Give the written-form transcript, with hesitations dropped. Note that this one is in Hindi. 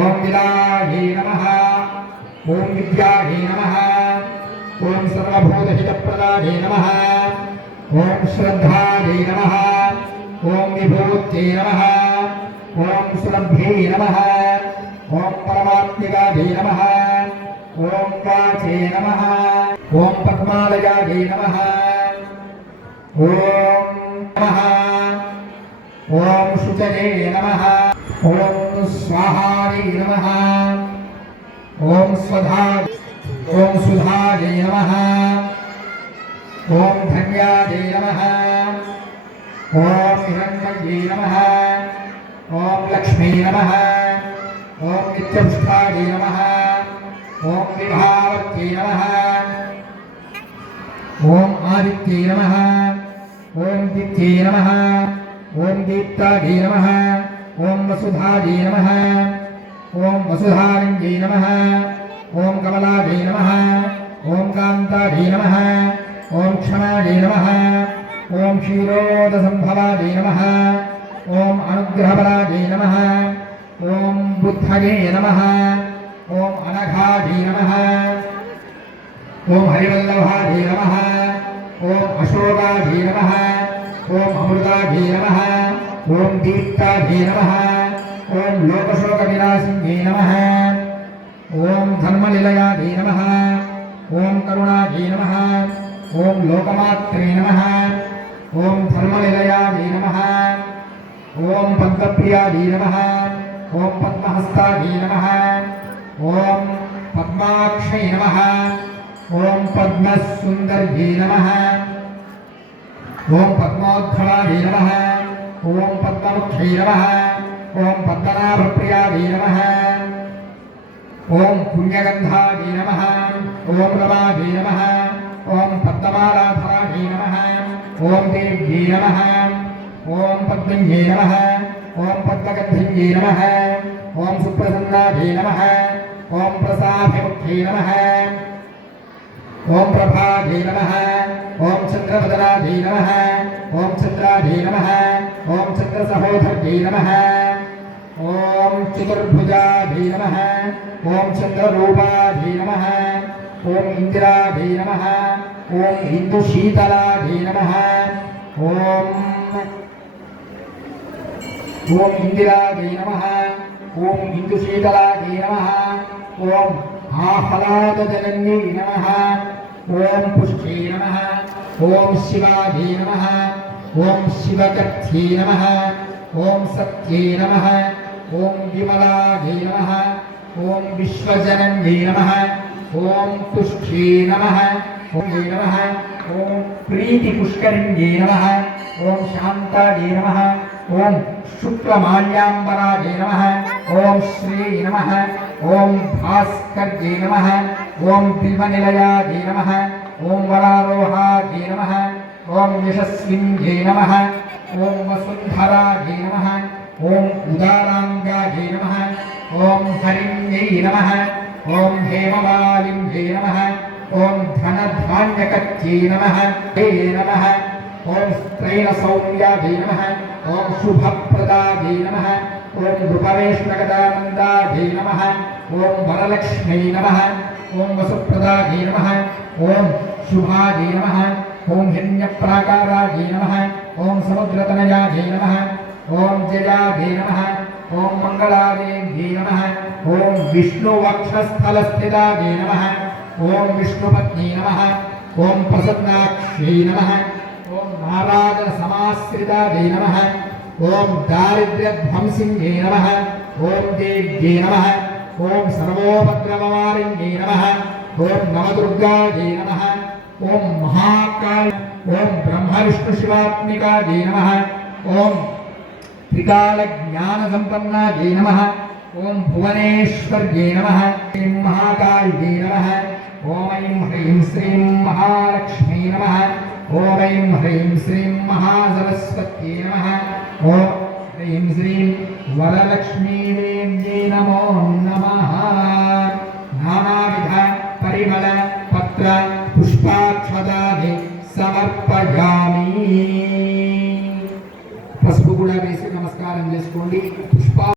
ओम विदाये नमः। ओम विद्याये नमः। ओम सर्वभूतहितप्रदाये नमः। ओम श्रद्धाये नमः। ओम विभूत्यै नमः। ओम सुरभ्यै नमः। ओम परमात्मिकायै नमः। ओम वाचे नमः। ओम पद्मालयायै नमः। ओम नमः। ओम शुचये नमः। ओम स्वाहाय नमः। ओम स्वधा ओम सुधाय नमः। ओम धन्याय नमः। ओम हिरण्मये नमः। ओम लक्ष्मी नमः। ओम नित्यपुष्टाय नमः। ओम विभावत्यै नमः। ओम आदित्यै नमः। ओम दीप्त्यै नमः। ओम दीप्तायै नमः। ओम वसुधायै नमः। ओम वसुधारंगे नमः। ओम कमलायै नमः। ओम कांतायै नमः। ओम क्षमायै नमः। ओम क्षीरोदसंभवायै नमः। ओम अनुग्रहपरायै नमः। ओम बुद्धये नमः। ओम अनघायै नमः। ओम हरिवल्लभायै नमः। ओम अशोकायै नमः। ओम अमृतायै नमः। ओम दीप्तायै नमः। ओम लोकशोकविनाशिन्ये नमः। ओम धर्मनिलयायै नमः। ओम करुणायै नमः। ओम लोकमात्रे नमः। ओम धर्मनिलयायै नमः। ओम पद्मप्रियायै नमः। ओम पद्महस्तायै नमः। ओम पद्माक्षै नमः। ओम पद्मसुन्दर्यै नमः। ओम पद्मोद्भवायै नमः। ओम पद्ममुख्यै नमः। ओम पद्मनाभप्रियायै नमः। ओम पुण्यगन्धायै नमः। ओम रमायै नमः। ओम पद्ममालाधरायै नमः। ओम देव्यै नमः। ओम पद्मन्यै नमः। ओम पद्मगन्धिन्यै नमः। ओम सुप्रसन्नायै नमः। ओम प्रसाभिमुख्यै नमः। ओम प्रभायै नमः। ओम चन्द्रवदनायै नमः। ओम चन्द्रायै नमः। ओम चन्द्रसहोदर्यै नमः। ओम चतुर्भुजायै नमः। ओम चन्द्ररूपायै नमः। ओम इन्द्रायै नमः। ओम इन्दुशीतलायै नमः। ओम इन्दिरायै नमः। ओम इन्दुशीतलायै नमः। ओम आह्लादजनन्यै नमः। ओम पुष्टे नमः। ओम शिवायै नमः। ओम शिवकर्थ्यै नमः। ओम सत्ये नमः। ओम विमलायै नमः। ओम विश्वजनन्यै नमः। ओम तुष्टे नमः। ओम नमः। ओम प्रीतिपुष्करिण्यै नमः। ओम शान्तायै नमः। ओम शुक्लमाल्याम्बरायै नमः। ओम श्री नमः। ओम भास्कर्यै नमः। ओम बिल्वनिलयायै नमः। ओम वरारोहायै नमः। ओम यशस्विन्यै नमः। ओम वसुन्धरायै नमः। ओम उदाराङ्गायै नमः। ओम हरिण्यै नमः। ओम हेममालिन्यै नमः। ओम धनधान्यकत्यै नमः। हे नमः। ओम स्त्रैणसौम्यायै नमः। ओम शुभप्रदायै नमः। ओम रूपवेशनगदानन्दायै नमः। ओम वरलक्ष्म्यै नमः। ओम वसुप्रदायै नमः। ओम शुभायै नमः। ओम हिरण्यप्राकारायै नमः। ओम समुद्रतनयायै नमः। ओम जयायै नमः। ओम मंगलादेव्यै नमः। ओम विष्णुवक्षस्थलस्थितायै नमः। ओम विष्णुपत्न्यै नमः। ओम प्रसन्नाक्ष्यै नमः। ओम नारायणसमाश्रितायै नमः। ओम दारिद्र्यध्वंसिन्यै नमः। ओम देव्यै नमः। ओम सर्वोपद्रववारिण्यै नमः। ओम नवदुर्गायै नमः। ओम महाकाल ओम ब्रह्मविष्णुशिवात्मिकायै नमः। ओम त्रिकालज्ञानसम्पन्नायै नमः। ओम भुवनेश्वर्यै नमः। ऐं महाकाल्यै नमः। ओम ऐं ह्रीं श्रीं महालक्ष्मी नमः। ओम ऐं ह्रीं श्रीं महासरस्वत्यै नमः। ओम ह्रीं श्रीं वरलक्ष्मीदेव्यै नमो नमः।